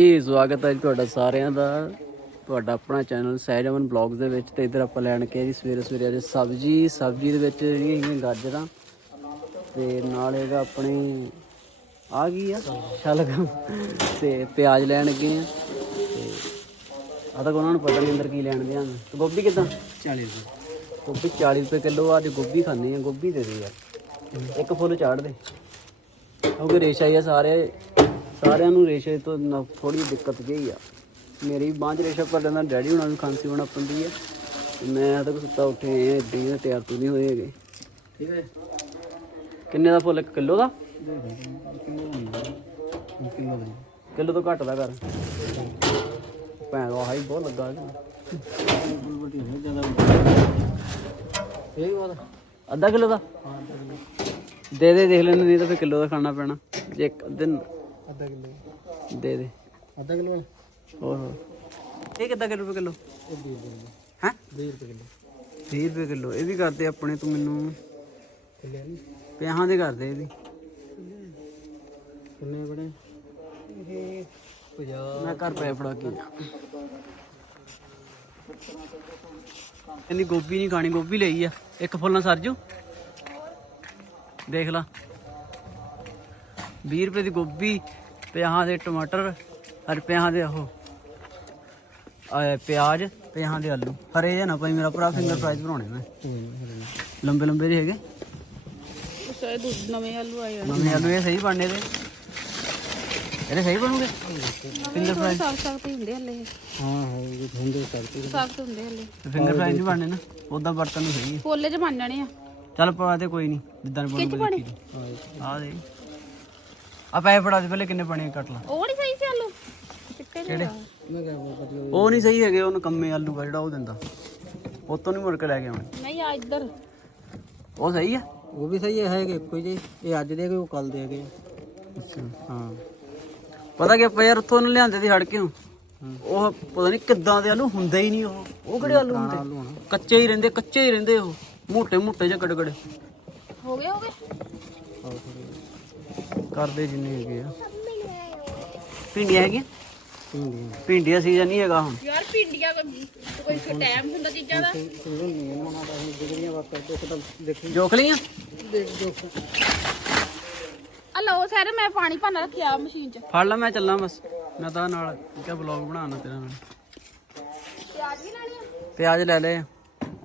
ਜੀ ਸਵਾਗਤ ਹੈ ਜੀ ਤੁਹਾਡਾ ਸਾਰਿਆਂ ਦਾ। ਤੁਹਾਡਾ ਆਪਣਾ ਚੈਨਲ ਸਹਿਜਮਨ ਬਲੌਗਸ ਦੇ ਵਿੱਚ ਤੇ ਇਧਰ ਆਪਾਂ ਲੈਣ ਕੇ ਜੀ ਸਵੇਰੇ ਸਵੇਰੇ ਅੱਜ ਸਬਜ਼ੀ ਸਬਜ਼ੀ ਦੇ ਵਿੱਚ ਜਿਹੜੀਆਂ ਹੈਗੀਆਂ ਗਾਜਰਾਂ ਤੇ ਨਾਲ ਹੈਗਾ ਆਪਣੇ ਆ ਗਈ ਆ ਸ਼ਲਗਮ ਤੇ ਪਿਆਜ਼ ਲੈਣ ਲੱਗੇ ਆ ਤੇ ਆ ਤਾਂ ਉਹਨਾਂ ਨੂੰ ਪਤਾ ਨਹੀਂ ਅੰਦਰ ਕੀ ਲੈਣ ਦੇ ਤੇ ਗੋਭੀ ਕਿਦਾਂ? 40 ਰੁਪਏ। ਗੋਭੀ 40 ਰੁਪਏ ਕਿਲੋ ਆ ਅੱਜ ਗੋਭੀ ਖਾਣੇ ਆ ਗੋਭੀ ਦੇ ਦੇ ਯਾਰ। ਇੱਕ ਫੁੱਲ ਚਾੜ ਦੇ। ਕਿਉਂਕਿ ਰੇਸ਼ਾ ਹੀ ਆ ਸਾਰੇ। ਸਾਰਿਆਂ ਨੂੰ ਰੇਸ਼ੇ ਤੋਂ ਥੋੜੀ ਦਿੱਕਤ ਜਿਹੀ ਆ। ਮੇਰੀ ਬਾਂਝ ਰੇਸ਼ਾ ਪਰ ਲੈਂਦਾ ਡੈਡੀ ਹੁਣਾਂ ਨੂੰ ਖਾਂਸੀ ਹੋਣਾ ਪੰਦੀ ਆ। ਮੈਂ ਤਾਂ ਸੁੱਤਾ ਉੱਠੇ ਐ ਏਡੀ ਦੇ ਤਿਆਰ ਤੂੰ ਨਹੀਂ ਹੋਏ ਹੈਗੇ। ਠੀਕ ਹੈ ਕਿੰਨੇ ਦਾ ਫੁੱਲ? ਇੱਕ ਕਿਲੋ ਦਾ? ਕਿਲੋ ਤੋਂ ਘੱਟ ਦਾ ਕਰ ਭੈਣ ਉਹ ਹਾਈ ਬਹੁਤ ਲੱਗਾ ਇਹ ਅੱਧਾ ਕਿਲੋ ਦਾ? ਦੇ ਦੇ ਦੇਖ ਲੈਣੇ ਨਹੀਂ ਤਾਂ ਫਿਰ ਕਿਲੋ ਦਾ ਖਾਣਾ ਪੈਣਾ। ਜੇ ਇੱਕ ਦਿਨ ਅੱਧਾ ਕਿਲੋ। ਦੇ ਦੇ। ਅੱਧਾ ਕਿਲੋ ਹੋਰ ਹੋਰ। ਇਹ ਕਿੱਦਾਂ ਕਿਲੋ ਰੁਪਏ ਕਿਲੋ? ਇਹ 20 ਰੁਪਏ ਹੈ? 20 ਰੁਪਏ ਕਿਲੋ। 30 ਰੁਪਏ ਕਿਲੋ। ਇਹ ਵੀ ਕਰਦੇ ਆਪਣੇ ਤੂੰ ਮੈਨੂੰ। ਪਿਆਹਾਂ ਦੇ ਕਰਦੇ ਇਹ ਵੀ ਕਿੰਨੇ ਬੜੇ? ਇਹ 50 ਮੈਂ ਘਰ ਪੈ ਫੜਾ ਕੇ ਗੋਭੀ ਨਹੀਂ ਖਾਣੀ ਗੋਭੀ ਲਈ ਆ। ਇੱਕ ਫੁੱਲ ਨਾਲ ਸਰਜੂ। ਦੇਖ ਲਾ। 20 ਰੁਪਏ ਦੀ ਗੋਭੀ। ਪਿਆਹਾਂ ਦੇ ਟਮਾਟਰ ਹਰ ਪਿਆਹਾਂ ਦੇ ਉਹ ਆ ਪਿਆਜ਼ ਪਿਆਹਾਂ ਦੇ ਆਲੂ। ਹਰੇ ਜੇ ਨਾ ਭਾਈ ਮੇਰਾ ਭਰਾ ਫਿੰਗਰ ਫਰਾਈਜ਼ ਬਣਾਉਣੇ ਮੈਂ ਲੰਬੇ ਲੰਬੇ ਜਿਹੇ ਹੈਗੇ। ਸ਼ਾਇਦ ਨਵੇਂ ਆਲੂ ਆਏ ਨਵੇਂ ਆਲੂ ਇਹ ਸਹੀ ਬਣਨੇ ਦੇ। ਇਹਦੇ ਸਹੀ ਬਣੂਗੇ? ਫਿੰਗਰ ਫਰਾਈਜ਼ ਸਾਫ਼ ਸਾਫ਼ ਤੇ ਹੁੰਦੇ ਹਲੇ ਹਾਂ ਹਾਂ ਇਹ ਹੁੰਦੇ ਸਾਫ਼ ਤੇ ਹੁੰਦੇ। ਹਲੇ। ਫਿੰਗਰ ਫਰਾਈਜ਼ ਨਹੀਂ ਬਣਨੇ ਨਾ। ਉਦਾਂ ਬਰਤਨ ਨੂੰ ਸਹੀ ਹੈ ਪੋਲੇ ਚ ਬਣ ਜਾਣੇ ਆ। ਚੱਲ ਪਾ ਦੇ ਕੋਈ ਨਹੀਂ। ਜਿੱਦਾਂ ਬਣੂਗਾ ਆ ਦੇ। ਆ ਪੈਸੇ ਫੜਾ ਦੇ ਪਹਿਲੇ ਕਿੰਨੇ ਬਣੇ ਕੱਟ ਲਾ। ਉਹ ਨਹੀਂ ਸਹੀ ਸੀ ਆਲੂ। ਚਿੱਟੇ ਜਿਹੇ ਆ। ਮੈਂ ਕਿਹਾ ਪਤਾ ਉਹ ਨਹੀਂ ਸਹੀ ਹੈਗੇ ਉਹਨੂੰ ਕੰਮੇ ਆਲੂ ਆ ਜਿਹੜਾ ਉਹ ਦਿੰਦਾ। ਉਹ ਤੋਂ ਨਹੀਂ ਮੁੜ ਕੇ ਲੈ ਕੇ ਆਉਣੇ। ਨਹੀਂ ਆ ਇੱਧਰ। ਉਹ ਸਹੀ ਆ? ਉਹ ਵੀ ਸਹੀ ਹੈ ਕਿ ਕੋਈ ਜੀ ਇਹ ਅੱਜ ਦੇ ਗਏ ਉਹ ਕੱਲ ਦੇ ਅੱਛਾ। ਹਾਂ। ਪਤਾ ਕਿ ਆਪਾਂ ਯਾਰ ਉੱਥੋਂ ਨੂੰ ਲਿਆਂਦੇ ਸੀ ਹੜ ਕੇ ਉਹ ਪਤਾ ਨਹੀਂ ਕਿੱਦਾਂ ਦੇ ਆਲੂ ਹੁੰਦੇ ਹੀ ਨਹੀਂ ਉਹ। ਉਹ ਕਿਹੜੇ ਆਲੂ ਹੁੰਦੇ? ਕੱਚੇ ਹੀ ਰਹਿੰਦੇ ਕੱਚੇ ਹੀ ਰਹਿੰਦੇ ਉਹ। ਮੋਟੇ ਮੋਟੇ ਜਿਹੇ ਗੜ ਗੜੇ ਹੋ ਗਏ। ਹੋ ਗਏ ਕਰਦੇ ਜਿੰਨੇ ਹੈਗੇ ਆ। ਭਿੰਡੀਆਂ ਹੈਗੀਆਂ? ਹੁੰਦੀਆਂ ਭਿੰਡੀਆਂ ਸੀਜ਼ਨ ਨਹੀਂ ਹੈਗਾ ਹੁਣ। ਯਾਰ ਭਿੰਡੀਆਂ ਕੋਈ ਕੋਈ ਟਾਈਮ ਹੁੰਦਾ ਚੀਜ਼ਾਂ ਦਾ। ਕਿੰਨੇ ਨਹੀਂ ਇਹਨਾਂ ਤਾਂ ਅਸੀਂ ਡਿਗਰੀਆਂ ਬਾਤ ਕਰਦੇ ਇੱਕ ਤਾਂ ਦੇਖੀ। ਜੋਖ ਲਈਆਂ? ਦੇਖ ਜੋ ਆ ਲਓ ਸਾਰੇ ਮੈਂ ਪਾਣੀ ਭਰਨ ਰੱਖਿਆ ਮਸ਼ੀਨ ਚ। ਫੜ ਲੈ ਮੈਂ ਚੱਲਾਂ ਬਸ। ਮੈਂ ਤਾਂ ਨਾਲ ਕਿਹਾ ਬਲੌਗ ਬਣਾਉਣਾ ਤੇਰਾ ਮੈਂ ਪਿਆਜ਼ ਵੀ ਲੈਣੇ ਆ? ਪਿਆਜ਼ ਲੈ ਲਏ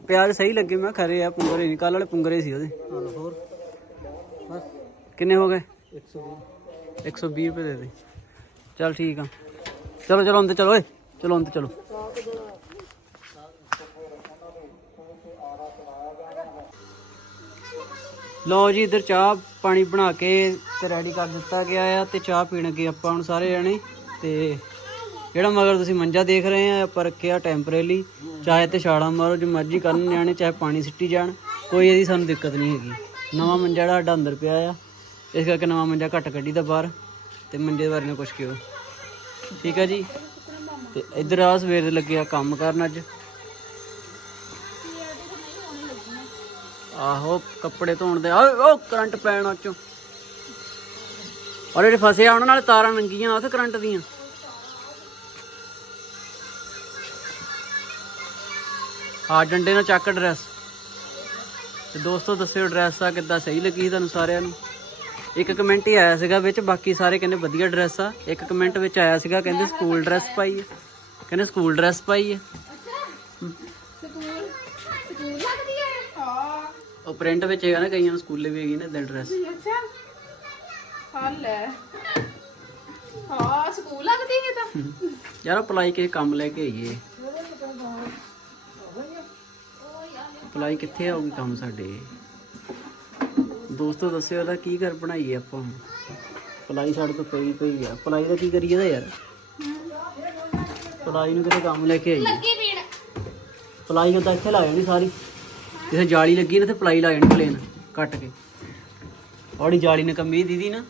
ਪਿਆਜ਼ ਸਹੀ ਲੱਗੇ ਮੈਂ ਖਰੇ ਆ ਪੁੰਗਰੇ ਨਹੀਂ। ਕੱਲ ਵਾਲੇ ਪੁੰਗਰੇ ਸੀ ਉਹਦੇ। ਹਾਲ ਹੋਰ। ਬਸ। ਕਿੰਨੇ ਹੋ ਗਏ? 120 120 ਰੁਪਏ ਦੇ ਦੇ। ਚੱਲ ਠੀਕ ਆ। ਚਲੋ ਚਲੋ, ਅੰਦਰ ਚਲੋ, ਓਏ। ਚਲੋ, ਅੰਦਰ ਚਲੋ। ਲਓ ਜੀ, ਇੱਧਰ ਚਾਹ ਪਾਣੀ ਬਣਾ ਕੇ ਤੇ ਰੈਡੀ ਕਰ ਦਿੱਤਾ ਗਿਆ ਆ ਤੇ ਚਾਹ ਪੀਣਗੇ ਆਪਾਂ ਹੁਣ ਸਾਰੇ ਜਣੇ। ਤੇ ਜਿਹੜਾ ਮਗਰ ਤੁਸੀਂ ਮੰਜਾ ਦੇਖ ਰਹੇ ਆ, ਆਪਾਂ ਰੱਖਿਆ ਟੈਂਪਰੇਰੀ ਚਾਹੇ ਤੇ ਛਾੜਾ ਮਾਰੋ, ਜੋ ਮਰਜ਼ੀ ਕਰਨ ਨਿਆਣੇ, ਚਾਹੇ ਪਾਣੀ ਸਿੱਟੀ ਜਾਣ। ਕੋਈ ਇਹਦੀ ਸਾਨੂੰ ਦਿੱਕਤ ਨਹੀਂ ਹੈਗੀ। ਨਵਾਂ ਮੰਜਾ ਜਿਹੜਾ ਸਾਡਾ ਅੰਦਰ ਪਿਆ ਆ। ਇਸ ਕਰਕੇ ਨਵਾਂ ਮੰਜਾ ਘੱਟ ਕੱਢੀ ਦਾ ਬਾਹਰ ਤੇ ਮੰਜੇ ਬਾਰੇ ਨਾ ਕੁਛ ਕਿਉ ਠੀਕ ਹੈ ਜੀ? ਤੇ ਇੱਧਰ ਆ ਸਵੇਰ ਦੇ ਲੱਗੇ ਆ ਕੰਮ ਕਰਨ ਅੱਜ। ਆਹੋ, ਕੱਪੜੇ ਧੋਣ ਦੇ ਆ ਉਹ ਕਰੰਟ ਪੈਣ ਚੋਂ ਔਰ ਜਿਹੜੇ ਫਸੇ ਆ, ਉਹਨਾਂ ਨਾਲ ਤਾਰਾਂ ਨੰਗੀਆਂ ਉੱਥੇ ਕਰੰਟ ਦੀਆਂ। ਆ ਡੰਡੇ ਨਾਲ ਚੱਕ ਡਰੈਸ। ਤੇ ਦੋਸਤੋ, ਦੱਸਿਓ ਡਰੈਸ ਆ ਕਿੱਦਾਂ ਸਹੀ ਲੱਗੀ ਤੁਹਾਨੂੰ ਸਾਰਿਆਂ ਨੂੰ? ਇੱਕ ਕਮੈਂਟ ਹੀ ਆਇਆ ਸੀਗਾ ਵਿੱਚ ਬਾਕੀ ਸਾਰੇ ਕਹਿੰਦੇ ਵਧੀਆ ਡਰੈਸ ਆ। ਇੱਕ ਕਮੈਂਟ ਵਿੱਚ ਆਇਆ ਸੀਗਾ ਕਹਿੰਦੇ ਸਕੂਲ ਡਰੈਸ ਪਾਈ ਹੈ ਕਹਿੰਦੇ ਸਕੂਲ ਡਰੈਸ ਪਾਈ ਹੈ ਸਕੂਲ ਸਕੂਲ ਲੱਗਦੀ ਹੈ ਹਾਂ ਉਹ ਪ੍ਰਿੰਟ ਵਿੱਚ ਹੈਗਾ ਨਾ ਕਈਆਂ ਨੂੰ ਸਕੂਲੇ ਵੀ ਹੈਗੀ ਨਾ ਇਦਾਂ ਡਰੈਸ ਅੱਛਾ ਹਾਂ ਲੈ ਹਾਂ ਸਕੂਲ ਲੱਗਦੀ ਹੈ ਤਾਂ ਯਾਰ ਅਪਲਾਈ ਕੇ ਕੰਮ ਲੈ ਕੇ ਆਈਏ ਅਪਲਾਈ ਕਿੱਥੇ ਆਊਗੀ ਕੰਮ ਸਾਡੇ। ਦੋਸਤੋ ਦੱਸਿਓ ਇਹਦਾ ਕੀ ਕਰ ਬਣਾਈਏ ਆਪਾਂ ਅਪਲਾਈ ਸਾਡੇ ਤੋਂ ਪਈ ਪਈ ਆ। ਅਪਲਾਈ ਦਾ ਕੀ ਕਰੀਏ ਦਾ ਯਾਰ? ਅਪਲਾਈ ਨੂੰ ਕਿਤੇ ਕੰਮ ਲੈ ਕੇ ਆਈਏ। ਲੱਗੀ ਪੀਣ। ਪਲਾਈ ਨੂੰ ਤਾਂ ਇੱਥੇ ਲਾ ਜਾਣੀ ਸਾਰੀ। ਜਿੱਥੇ ਜਾਲੀ ਲੱਗੀ ਨਾ ਤੇ ਪਲਾਈ ਲਾ ਜਾਣੀ ਪਲੇਨ ਕੱਟ ਕੇ। ਔੜੀ ਜਾਲੀ ਨੇ ਕੰਮੀ ਦੀਦੀ ਨਾ।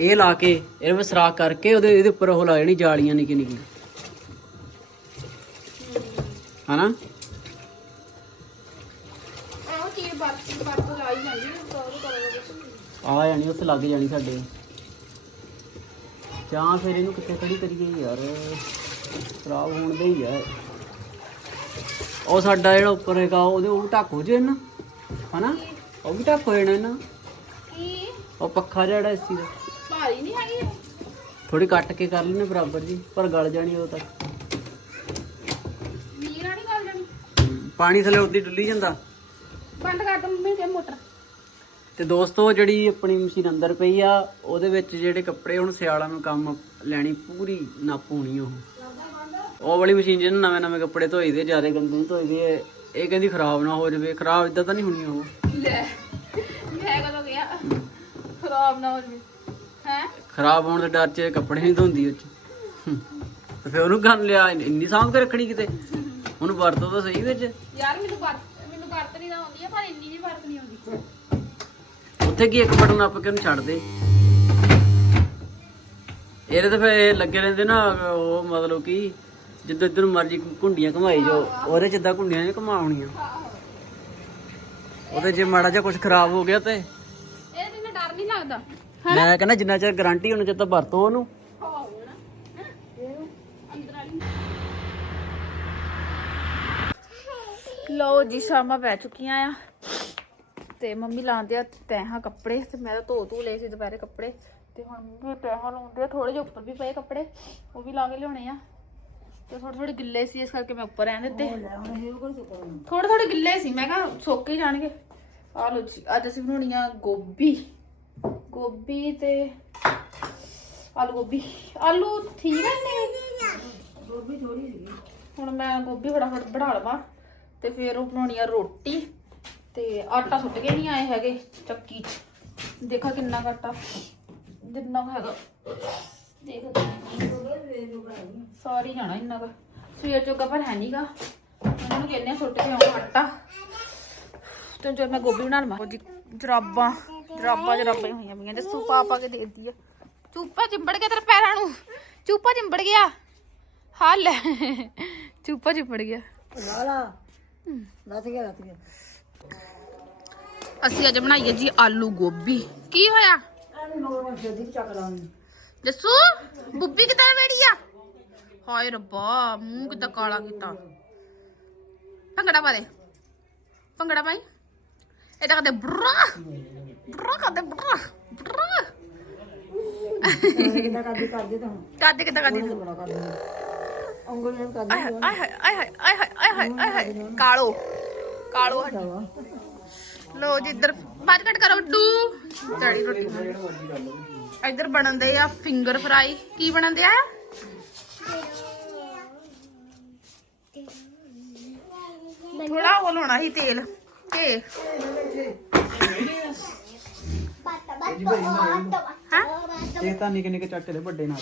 ਇਹ ਲਾ ਕੇ ਇਹਦੇ ਵਿੱਚ ਸਰਾਖ ਕਰਕੇ ਉਹਦੇ ਇਹਦੇ ਉੱਪਰ ਉਹ ਲਾ ਜਾਣੀ ਜਾਲੀਆਂ ਨਿੱਕੀ ਨਿੱਕੀ ਹਨਾ ਆਹ ਚੀਜ਼ ਵਰਤ ਵਰਤ ਲਾਈ ਜਾਂਦੀ ਹੈ ਤਾਂ ਉਹ ਕਰੋਗੇ ਆ ਜਾਣੀ ਉੱਥੇ ਲੱਗ ਜਾਣੀ ਸਾਡੇ। ਜਾਂ ਫਿਰ ਇਹਨੂੰ ਕਿੱਥੇ ਖੜੀ ਕਰੀਏ ਯਾਰ। ਖਰਾਬ ਹੋਣ ਦੇ ਹੀ ਆ ਉਹ ਸਾਡਾ ਜਿਹੜਾ ਉੱਪਰ ਹੈਗਾ ਉਹਦੇ ਉਹ ਢੱਕ ਹੋ ਜੇ ਇਹਨਾਂ ਹਨਾ? ਉਹ ਵੀ ਢੱਕ ਹੋ ਜਾਣਾ ਇਹਨਾਂ। ਕੀ? ਉਹ ਪੱਖਾ ਜਿਹੜਾ ਏਸੀ ਦਾ। ਭਾਰੀ ਨਹੀਂ ਹੈਗੀ? ਥੋੜੀ ਕੱਟ ਕੇ ਕਰ ਲੈਣੇ ਬਰਾਬਰ ਜੀ ਪਰ ਗਲ ਜਾਣੀ ਉਹ ਤੱਕ ਨਹੀਂ ਜਾਣੀ? ਪਾਣੀ ਥੱਲੇ ਉੱਦੀ ਡੁੱਲੀ ਜਾਂਦਾ। ਬੰਦ ਕਰ ਦੋ ਮੰਮੀ ਤੇ ਮੋਟਰ। ਤੇ ਦੋਸਤੋ ਜਿਹੜੀ ਆਪਣੀ ਮਸ਼ੀਨ ਅੰਦਰ ਪਈ ਆ ਉਹਦੇ ਵਿੱਚ ਜਿਹੜੇ ਕੱਪੜੇ ਹੁਣ ਸਿਆਲਾਂ ਨੂੰ ਕੰਮ ਲੈਣੀ ਪੂਰੀ ਨੱਪ ਹੋਣੀ ਉਹ। ਉਹ ਵਾਲੀ ਮਸ਼ੀਨ ਜਿਹਨਾਂ ਨਵੇਂ ਨਵੇਂ ਕੱਪੜੇ ਧੋਈਦੇ ਜ਼ਿਆਦਾ ਗੰਦੇ ਨਹੀਂ ਧੋਈਦੇ ਇਹ ਕਹਿੰਦੀ ਖਰਾਬ ਨਾ ਹੋ ਜਾਵੇ। ਖਰਾਬ ਇਦਾਂ ਤਾਂ ਨਹੀਂ ਹੋਣੀ ਉਹ। ਲੈ ਮੈਂ ਕਦੋਂ ਗਿਆ ਖਰਾਬ ਨਾ ਹੋ ਜਵੇ। ਹੈ? ਖਰਾਬ ਹੋਣ ਦੇ ਡਰ 'ਚ ਕੱਪੜੇ ਨਹੀਂ ਧੋਂਦੀ ਉਹ 'ਚ। ਤੇ ਫਿਰ ਉਹਨੂੰ ਗੰਨ ਲਿਆ ਇੰਨੀ- ਸਾਂਭ ਕੇ ਰੱਖਣੀ ਕਿਤੇ? ਉਹਨੂੰ ਵਰਤੋ ਤਾਂ ਸਹੀ ਵਿੱਚ। ਯਾਰ ਮੈਨੂੰ ਵਰਤ ਨਹੀਂ ਤਾਂ ਆਉਂਦੀ ਆ ਪਰ ਇੰਨੀ ਵੀ ਵਰਤ ਨਹੀਂ ਆਉਂਦੀ ਉੱਥੇ ਕੀ ਇੱਕ ਬਟਨ ਨੱਪ ਕੇ ਉਹਨੂੰ ਛੱਡ ਦੇ। ਇਹਦੇ ਤੇ ਇਹ ਲੱਗੇ ਰਹਿੰਦੇ ਨਾ ਉਹ ਮਤਲਬ ਕਿ ਜਿੱਦਾਂ ਇੱਧਰ ਨੂੰ ਮਰਜ਼ੀ ਘੁੰਡੀਆਂ ਘਮਾਈ ਜਾਓ ਉਹਦੇ ਇਦਾਂ ਘੁੰਡੀਆਂ ਨਹੀਂ ਘਮਾਉਣੀਆਂ। ਉਹਦੇ ਜੇ ਮਾੜਾ ਜਿਹਾ ਕੁਝ ਖਰਾਬ ਹੋ ਗਿਆ ਤੇ। ਇਹ ਤੈਨੂੰ ਡਰ ਨਹੀਂ ਲੱਗਦਾ ਮੈਂ ਕਹਿੰਦਾ ਜਿੰਨਾ ਚਿਰ ਗਾਰੰਟੀ ਉਹਨਾਂ ਚਿਰ ਤਾਂ ਵਰਤੋ ਉਹਨੂੰ। ਲਓ ਜੀ ਸ਼ਾਮਾਂ ਪੈ ਚੁੱਕੀਆਂ ਆ। ਤੇ ਮੰਮੀ ਲਾਉਂਦੇ ਆ ਤੈਹਾਂ ਕੱਪੜੇ ਤੇ ਮੈਂ ਤਾਂ ਧੋ ਧੂ ਲਏ ਸੀ ਦੁਪਹਿਰੇ ਕੱਪੜੇ। ਤੇ ਹੁਣ ਮੰਮੀ ਤੈਹਾਂ ਲਾਉਂਦੇ ਆ ਥੋੜੇ ਜਿਹੇ ਉੱਪਰ ਵੀ ਪਏ ਕੱਪੜੇ ਉਹ ਵੀ ਲਾ ਕੇ ਲਿਆਉਣੇ ਆ। ਤੇ ਥੋੜੇ ਥੋੜੇ ਗਿੱਲੇ ਸੀ ਇਸ ਕਰਕੇ ਮੈਂ ਉੱਪਰ ਰਹਿਣ ਦਿੱਤੇ। ਥੋੜੇ ਥੋੜੇ ਗਿੱਲੇ ਸੀ ਮੈਂ ਕਿਹਾ ਸੁੱਕ ਹੀ ਜਾਣਗੇ। ਆ ਲਓ ਜੀ ਅੱਜ ਅਸੀਂ ਬਣਾਉਣੀ ਆ ਗੋਭੀ। ਗੋਭੀ ਤੇ ਆਲੂ ਗੋਭੀ। ਆਲੂ ਠੀਕ ਹੈ ਨਹੀਂ ਹੁਣ ਮੈਂ ਗੋਭੀ ਫਟਾਫਟ ਬਣਾ ਲਵਾਂ। ਤੇ ਫਿਰ ਉਹ ਬਣਾਉਣੀ ਆ ਰੋਟੀ। ਤੇ ਆਟਾ ਸੁੱਟ ਕੇ ਨਹੀਂ ਆਏ ਹੈਗੇ ਚੱਕੀ 'ਚ। ਦੇਖਾ ਕਿੰਨਾ ਕੁ ਜਿੰਨਾ ਕੁ ਹੈਗਾ। ਦੇਖ ਸਾਰੀ ਜਾਣਾ ਇੰਨਾ ਕੁ। ਸਵੇਰ ਜੋਗਾ ਪਰ ਹੈ ਨਹੀਂਗਾ ਉਹਨਾਂ ਨੂੰ ਕਹਿੰਦੇ ਆ ਸੁੱਟ ਕੇ ਆਉਂ ਆਟਾ। ਤੇ ਜਦ ਮੈਂ ਗੋਭੀ ਬਣਾ ਲਵਾਂ, ਉਹ ਜੀ ਜਰਾਬਾਂ ਜਰਾਬਾਂ ਜਰਾਬਾਂ ਹੋਈਆਂ ਪਈਆਂ। ਜੱਸੂ ਪਾ ਪਾ ਕੇ ਦੇ ਦਿੱਤੀ ਆ। ਚੂਪਾ ਚਿੰਬੜ ਗਿਆ ਤੇਰੇ ਪੈਰਾਂ ਨੂੰ। ਚੂਪਾ ਚਿੰਬੜ ਗਿਆ। ਹਾਲ ਚੂਪਾ ਚਿੰਬੜ ਗਿਆ। ਲਾਲਾ ਲੱਤ ਗਿਆ ਲੱਤ ਗਿਆ। ਅਸੀਂ ਅੱਜ ਬਣਾਈਏ ਜੀ ਆਲੂ ਗੋਭੀ। ਕੀ ਹੋਇਆ? ਐਵੇਂ ਬੁੱਬੀ ਕਿੱਦਾਂ ਵੇੜੀ ਆ? ਹਾਏ ਰੱਬਾ, ਮੂੰਹ ਕਿੱਦਾਂ ਕਾਲਾ ਕੀਤਾ। ਭੰਗੜਾ ਪਾ ਦੇ। ਭੰਗੜਾ ਪਾਈ। ਇਹ ਕਦੇ ਬੁਰਾ ਬੁਰਾ ਕਦੇ ਬੁਰਾ ਬੁਰਾ ਕਿੱਦਾਂ ਕਰਦੀ ਕਰਦੀ ਤਾਂ? ਹੁਣ ਕਾਦੇ ਕਿੱਦਾਂ ਉਂਗਲੀਆਂ ਵੀ ਆਏ ਹਾਏ ਆਏ ਹਾਏ ਆਏ ਹਾਏ ਆਏ ਹਾਏ, ਕਾਲੋ ਕਾਲੋ ਹੱਡੀ। ਲੋ ਜੀ ਇੱਧਰ ਬਾਜ ਕੱਟ ਕਰੋ ਡੂ। ਡੈਡੀ ਰੋਟੀ ਇੱਧਰ ਬਣਨ ਦੇ ਆ ਫਿੰਗਰ ਫਰਾਈ। ਕੀ ਬਣਨ ਦੇ ਆ? ਥੋੜਾ ਉਹ ਲਾਉਣਾ ਸੀ ਤੇਲ। ਕੇ ਹਾਂ? ਇਹ ਤਾਂ ਨਿੱਕੇ ਨਿੱਕੇ ਚੱਟ ਲੈ ਵੱਡੇ ਨਾਲ।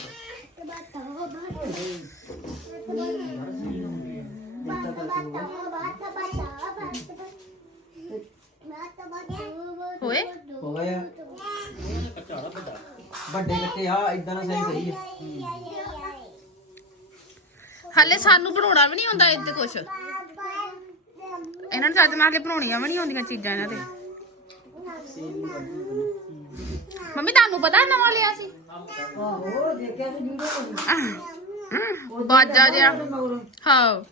ਹੋਏ? ਹੋ ਗਿਆ ਵੱਡੇ ਕੱਟੇ ਆ ਇਦਾਂ ਨਾ ਸਹੀ ਸਹੀ ਹੈ ਹਾਲੇ ਸਾਨੂੰ ਬਣਾਉਣਾ ਵੀ ਨਹੀਂ ਹੁੰਦਾ ਇੱਥੇ ਕੁਛ। ਇਹਨਾਂ ਨੂੰ ਮਾਰ ਕੇ ਬਣਾਉਣੀਆਂ ਵੀ ਨਹੀਂ ਆਉਂਦੀਆਂ ਚੀਜ਼ਾਂ ਇਹਨਾਂ ਤੇ ਮੰਮੀ ਤੁਹਾਨੂੰ ਪਤਾ ਨਵਾਂ ਲਿਆ ਸੀ? ਆਹੋ ਦੇਖਿਆ ਸੀ ਵੀਡੀਓ। ਬਾਜਾ ਜਿਹਾ। ਮਗਰ ਹਾਂ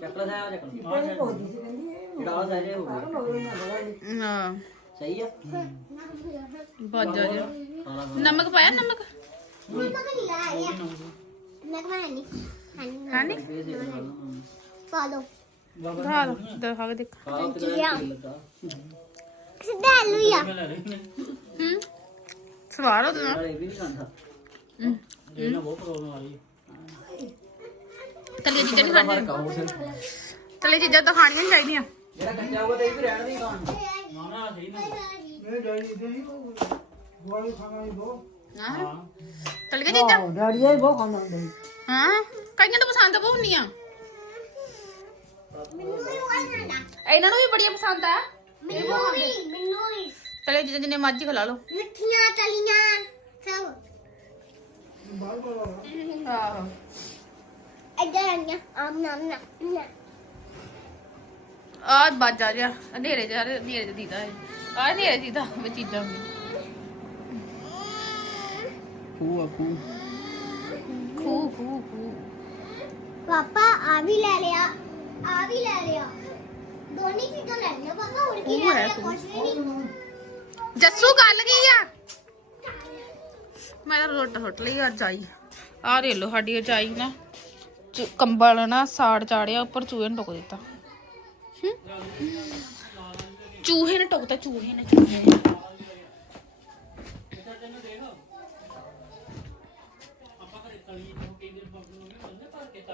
ਚੱਕਲਾ ਸਾਇਆ ਚੱਕਲਾ ਪਹਿਲੇ ਪੋਦੀ ਸੀ ਕਹਿੰਦੀ ਇਹ ਜਿਹੜਾ ਸਾਰੇ ਹੋ ਗਿਆ ਮਗਰ ਨਾ। ਲਗਾ ਹਾਂ ਸਹੀ ਆ ਬਾਜਾ ਜਿਹਾ। ਨਮਕ ਪਾਇਆ ਨਮਕ? ਹਾਂ ਨਹੀਂ ਦਿਖਾ ਲਓ। ਦਿਖਾ ਕੇ ਦੇਖ। ਹੂੰ ਸਵਾਰ ਹੋ। ਤੂੰ ਇਹ ਵੀ ਨਹੀਂ ਖਾਂਦਾ। ਇਹ ਨਾ ਬਹੁਤ ਪ੍ਰੋਬਲਮ ਆ ਰਹੀ ਹੈ। ਤਲੇ ਚੀਜ਼ਾਂ ਨਹੀਂ ਖਾਣੀਆਂ। ਕਾਹੋ ਸਿਰਫ ਤਲੇ ਚੀਜ਼ਾਂ ਤਾਂ ਖਾਣੀਆਂ ਨਹੀਂ ਚਾਹੀਦੀਆਂ। ਜਿਹੜਾ ਕੱਚਾ ਹੋਗਾ ਤੇ ਇਹ ਵੀ ਰਹਿਣ ਦੇ ਖਾਣ। ਨਾ ਨਾ ਸਹੀ ਨਾ ਹਾਂ। ਤਲੇ ਚੀਜ਼ਾਂ? ਆਹ ਡੈਡੀ ਇਹ ਬਹੁਤ ਖਾਂਦਾ ਹੁੰਦਾ ਸੀ। ਹਾਂ। ਕਈਆਂ ਨੂੰ ਪਸੰਦ ਬਹੁਤ ਹੁੰਦੀਆਂ। ਇਹਨਾਂ ਨੂੰ ਵੀ ਬੜੀਆਂ ਪਸੰਦ ਆ। ਮੈਨੂੰ ਵੀ ਮੈਨੂੰ ਵੀ। ਤਲੇ ਚੀਜ਼ਾਂ ਜਿੰਨੇ ਮਰਜ਼ੀ ਖਾ ਲਓ। ਮਿੱਠੀਆਂ ਤਲੀਆਂ ਸਭ। आहो। आज बाद जा रहा अंधेरे जा रहे अंधेरे दीदा है। आज अंधेरे दीदा वे चीजा में खूह खूह। खूह खूह खूह। पापा आ भी ले लिया आ भी ले लिया। दोनों चीज़ें ले लिया पापा और की ले लिया कुछ नहीं। जस्सू गल गई है ਮੈਂ ਤਾਂ ਰੋਟ ਹਟ ਲਈ ਅੱਜ ਆਈ ਆ ਰੇ ਲੋ ਸਾਡੀ ਅਜਾਈ ਨਾ ਕੰਬਲ ਨਾ ਸਾੜ ਚਾੜਿਆ ਉੱਪਰ ਚੂਹੇ ਨੇ ਟੁਕ ਦਿੱਤਾ? ਚੂਹੇ ਨੇ ਟੁਕਤਾ ਚੂਹੇ ਨੇ ਚੂਹੇ